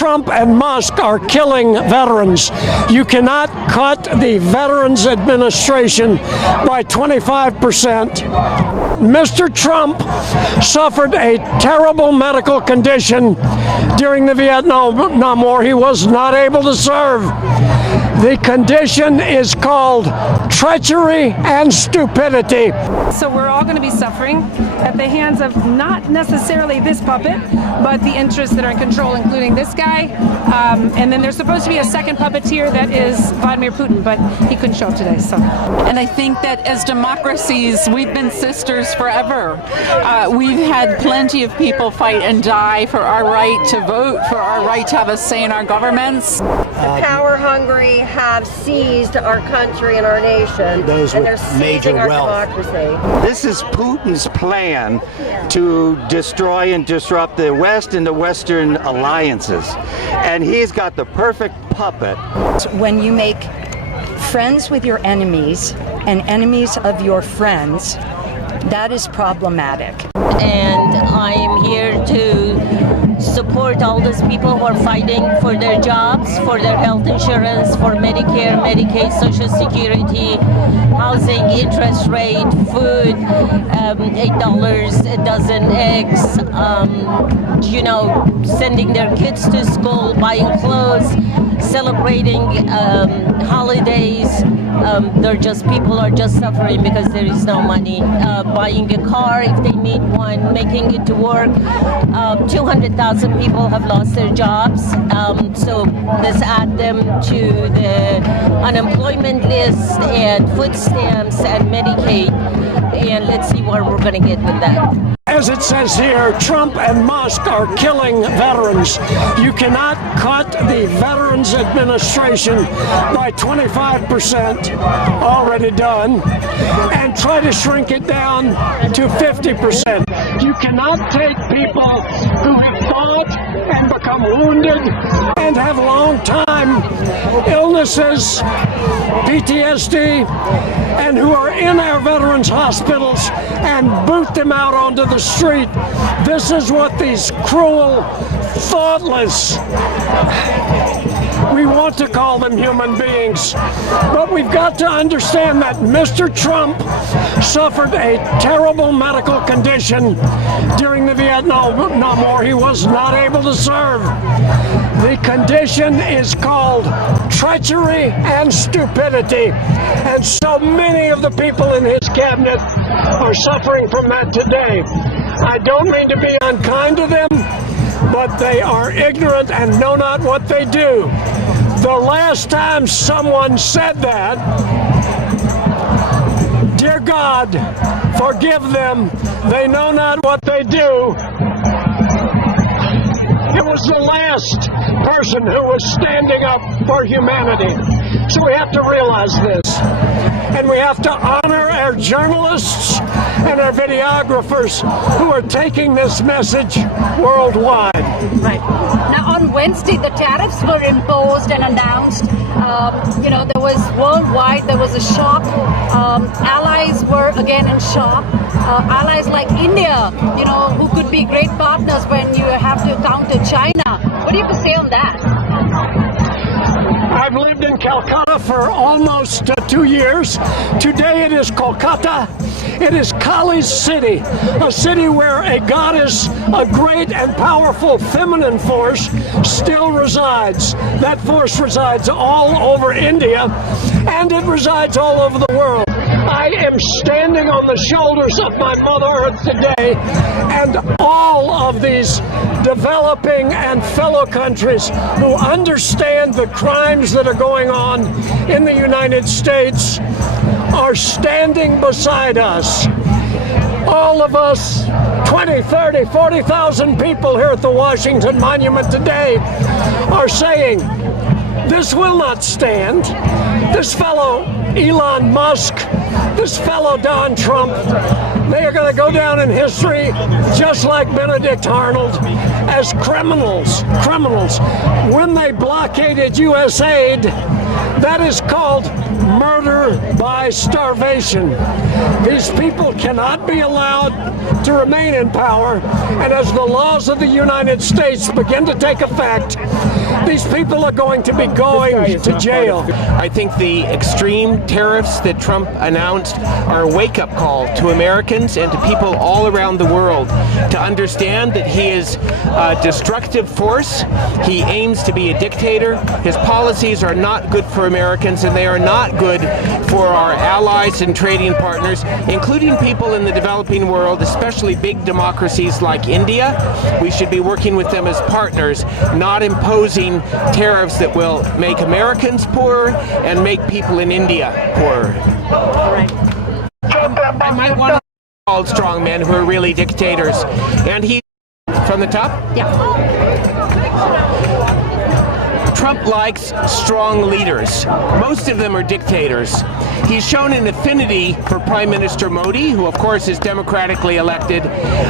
Trump and Musk are killing veterans. You cannot cut the Veterans Administration by 25%. Mr. Trump suffered a terrible medical condition during the Vietnam War. He was not able to serve. The condition is called treachery and stupidity. So we're all going to be suffering at the hands of not necessarily this puppet, but the interests that are in control, including this guy. And then there's supposed to be a second puppeteer that is Vladimir Putin, but he couldn't show up today. So, and I think that as democracies, we've been sisters forever. We've had plenty of people fight and die for our right to vote, for our right to have a say in our governments. The power hungry have seized our country and our nation, those and they're with seizing major our wealth. democracy. This is Putin's plan to destroy and disrupt the West and the Western alliances. And he's got the perfect puppet. When you make friends with your enemies and enemies of your friends, that is problematic. And I am here to support all those people who are fighting for their jobs, for their health insurance, for Medicare, Medicaid, Social Security, housing, interest rate, food, $8 a dozen eggs, sending their kids to school, buying clothes, celebrating holidays. People are just suffering because there is no money. Buying a car if they need one, making it to work. 200,000 people have lost their jobs. So let's add them to the unemployment list and food stamps and Medicaid. And let's see where we're going to get with that. As it says here, Trump and Musk are killing veterans. You cannot cut the Veterans Administration by 25%, already done, and try to shrink it down to 50%. You cannot take people who have fought and become wounded and have long-time illnesses, PTSD, and who are in our veterans hospitals and boot them out onto the street. This is what these cruel, thoughtless, we want to call them human beings, but we've got to understand that Mr. Trump suffered a terrible medical condition during the Vietnam War. He was not able to serve. The condition is called treachery and stupidity, and so many of the people in his cabinet are suffering from that today. I don't mean to be unkind to them, but they are ignorant and know not what they do. The last time someone said that, dear God, forgive them, they know not what they do. It was the last person who was standing up for humanity. So we have to realize this. And we have to honor our journalists and our videographers who are taking this message worldwide. Right. Now on Wednesday, the tariffs were imposed and announced. There was worldwide, there was a shock. Allies were again in shock. Allies like India, who could be great partners when you have to counter China. What do you have to say on that? I've lived in Calcutta for almost 2 years. Today it is Calcutta. It is Kali's city, a city where a goddess, a great and powerful feminine force, still resides. That force resides all over India, and it resides all over the world. I am standing on the shoulders of my Mother Earth today, and all of these developing and fellow countries who understand the crimes that are going on in the United States are standing beside us. All of us, 20, 30, 40,000 people here at the Washington Monument today are saying, this will not stand. This fellow Elon Musk, this fellow Don Trump, they are going to go down in history just like Benedict Arnold as criminals. When they blockaded U.S. aid, that is called murder by starvation. These people cannot be allowed Trump to remain in power, and as the laws of the United States begin to take effect, these people are going to be going to jail. I think the extreme tariffs that Trump announced are a wake-up call to Americans and to people all around the world to understand that he is a destructive force. He aims to be a dictator. His policies are not good for Americans, and they are not good for our allies and trading partners, including people in the developing world, especially big democracies like India. We should be working with them as partners, not imposing tariffs that will make Americans poorer and make people in India poorer. I might want to call strong men who are really dictators. And he, from the top? Yeah. Trump likes strong leaders. Most of them are dictators. He's shown an affinity for Prime Minister Modi, who of course is democratically elected.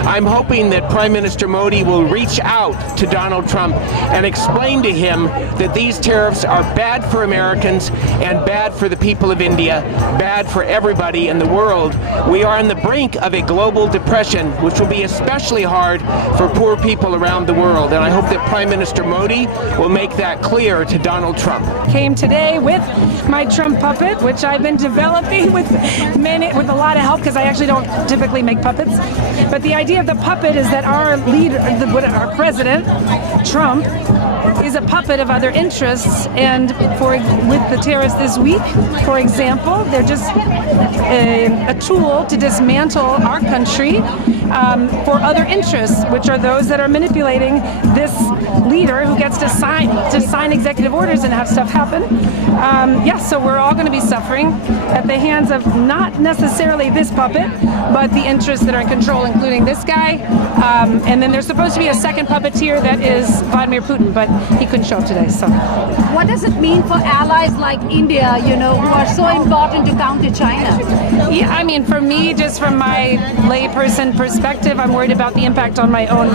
I'm hoping that Prime Minister Modi will reach out to Donald Trump and explain to him that these tariffs are bad for Americans and bad for the people of India, bad for everybody in the world. We are on the brink of a global depression, which will be especially hard for poor people around the world. And I hope that Prime Minister Modi will make that clear to Donald Trump. Came today with my Trump puppet, which I've been developing with a lot of help, because I actually don't typically make puppets. But the idea of the puppet is that our leader, our president, Trump, is a puppet of other interests. And with the tariffs this week, for example, they're just a tool to dismantle our country for other interests, which are those that are manipulating this leader who gets to sign executive orders and have stuff happen. So we're all going to be suffering at the hands of not necessarily this puppet, but the interests that are in control, including this guy. And then there's supposed to be a second puppeteer that is Vladimir Putin, but he couldn't show up today. So, What does it mean for allies like India, who are so important to counter China? yeah, I mean, for me, just from my layperson perspective, I'm worried about the impact on my own,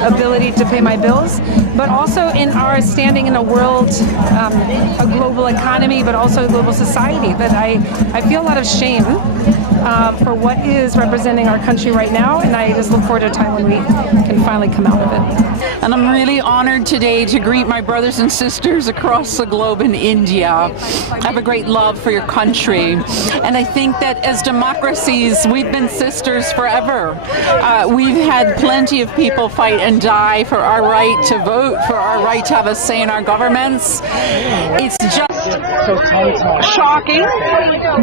ability to pay my bills, but also in our standing in a world, a global economy, but also a global society. That I feel a lot of shame for what is representing our country right now, and I just look forward to a time when we can finally come out of it. And I'm really honored today to greet my brothers and sisters across the globe in India. I have a great love for your country. And I think that as democracies, we've been sisters forever. We've had plenty of people fight and die for our right to vote, for our right to have a say in our governments. It's just shocking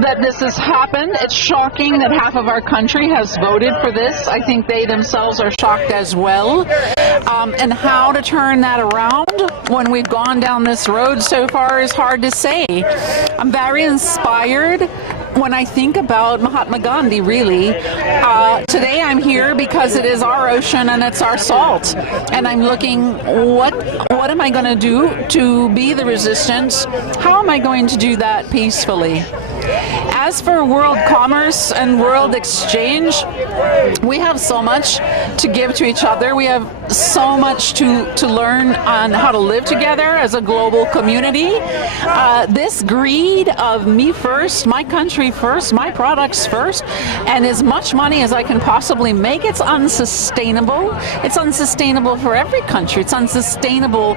that this has happened. It's shocking that half of our country has voted for this. I think they themselves are shocked as well. And how to turn that around when we've gone down this road so far is hard to say. I'm very inspired when I think about Mahatma Gandhi, really. Today I'm here because it is our ocean and it's our salt. And I'm looking, what am I going to do to be the resistance? How am I going to do that peacefully? As for world commerce and world exchange, we have so much to give to each other. We have so much to learn on how to live together as a global community. This greed of me first, my country first, my products first, and as much money as I can possibly make, it's unsustainable. It's unsustainable for every country. It's unsustainable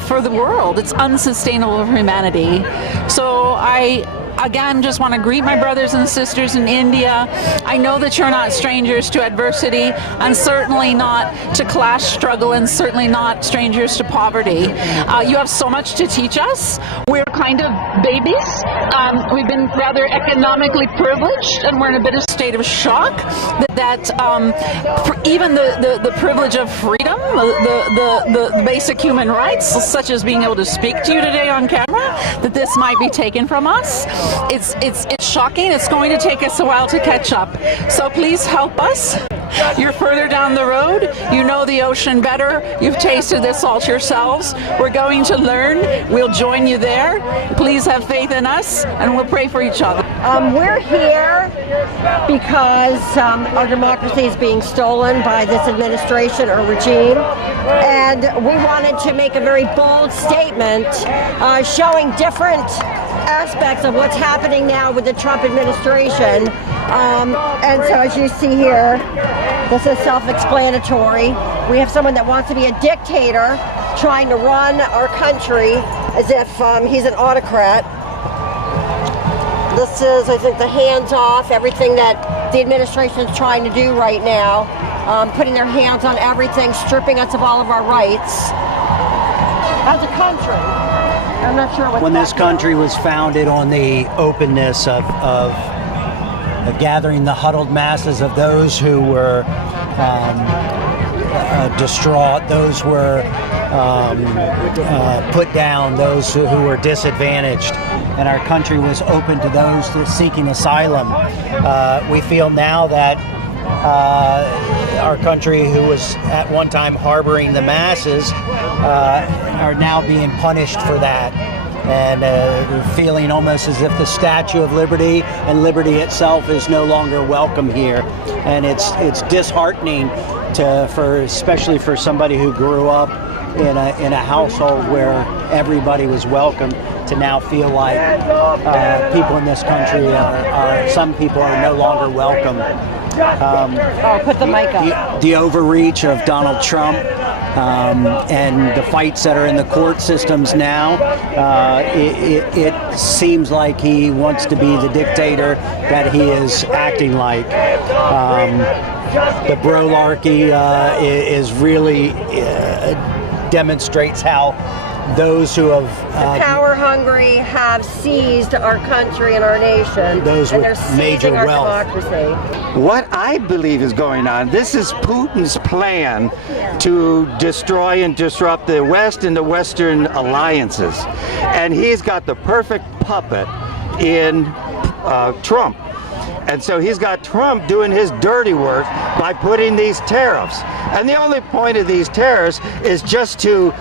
for the world. It's unsustainable for humanity. So I again just want to greet my brothers and sisters in India. I know that you're not strangers to adversity, and certainly not to class struggle, and certainly not strangers to poverty. You have so much to teach us. We're kind of babies. We've been rather economically privileged, and we're in a bit of state of shock that even the privilege of freedom, the basic human rights, such as being able to speak to you today on camera, that this might be taken from us. It's shocking. It's going to take us a while to catch up. So please help us. You're further down the road. You know the ocean better. You've tasted this salt yourselves. We're going to learn. We'll join you there. Please have faith in us, and we'll pray for each other. We're here because our democracy is being stolen by this administration or regime, and we wanted to make a very bold statement showing different aspects of what's happening now with the Trump administration, And so as you see here, this is self-explanatory. We have someone that wants to be a dictator trying to run our country as if he's an autocrat. This is, I think, the hands-off, everything that the administration is trying to do right now, putting their hands on everything, stripping us of all of our rights as a country. I'm not sure what. When this country was founded on the openness of gathering the huddled masses of those who were distraught, those were put down, those who were disadvantaged, and our country was open to those seeking asylum. We feel now that our country, who was at one time harboring the masses, are now being punished for that, and feeling almost as if the Statue of Liberty and liberty itself is no longer welcome here. And it's disheartening especially for somebody who grew up in a household where everybody was welcome, to now feel like people in this country some people are no longer welcome. Put the mic up. The overreach of Donald Trump and the fights that are in the court systems now, it seems like he wants to be the dictator that he is acting like. The brolarchy is really demonstrates how those who have power hungry have seized our country and our nation, those and with they're major seizing our wealth. democracy. What I believe is going on, this is Putin's plan to destroy and disrupt the West and the Western alliances. And he's got the perfect puppet in Trump. And so he's got Trump doing his dirty work by putting these tariffs. And the only point of these tariffs is just to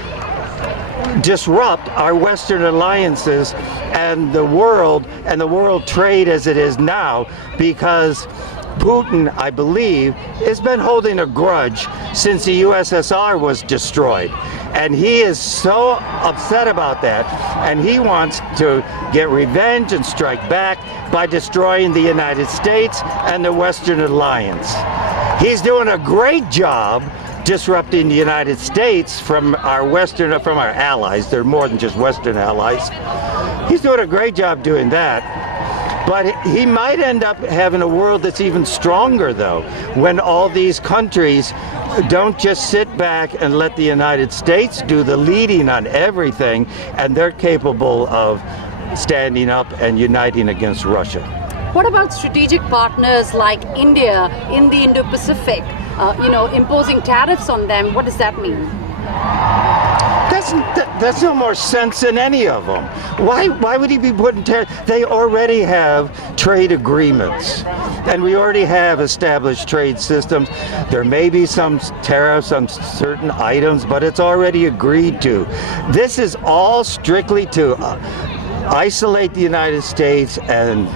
disrupt our Western alliances and the world trade as it is now, because Putin, I believe, has been holding a grudge since the USSR was destroyed. And he is so upset about that, and he wants to get revenge and strike back by destroying the United States and the Western Alliance. He's doing a great job disrupting the United States from our allies. They're more than just Western allies. He's doing a great job doing that. But he might end up having a world that's even stronger, though, when all these countries don't just sit back and let the United States do the leading on everything, and they're capable of standing up and uniting against Russia. What about strategic partners like India in the Indo-Pacific? Imposing tariffs on them, what does that mean? That's no more sense than any of them. Why would he be putting tariffs? They already have trade agreements, and we already have established trade systems. There may be some tariffs on certain items, but it's already agreed to. This is all strictly to isolate the United States and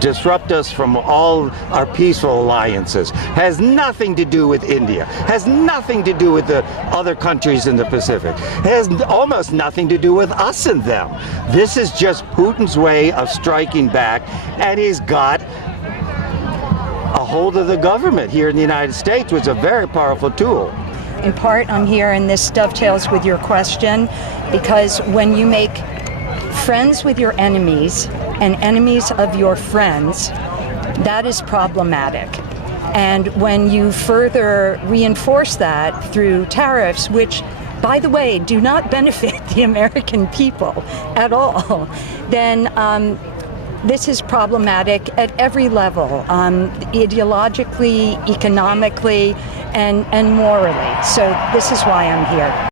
disrupt us from all our peaceful alliances. Has nothing to do with India. Has nothing to do with the other countries in the Pacific. Has almost nothing to do with us and them. This is just Putin's way of striking back, and he's got a hold of the government here in the United States, which is a very powerful tool. In part, I'm here, and this dovetails with your question, because when you make friends with your enemies and enemies of your friends, that is problematic. And when you further reinforce that through tariffs, which, by the way, do not benefit the American people at all, then this is problematic at every level, ideologically, economically, and morally. So this is why I'm here.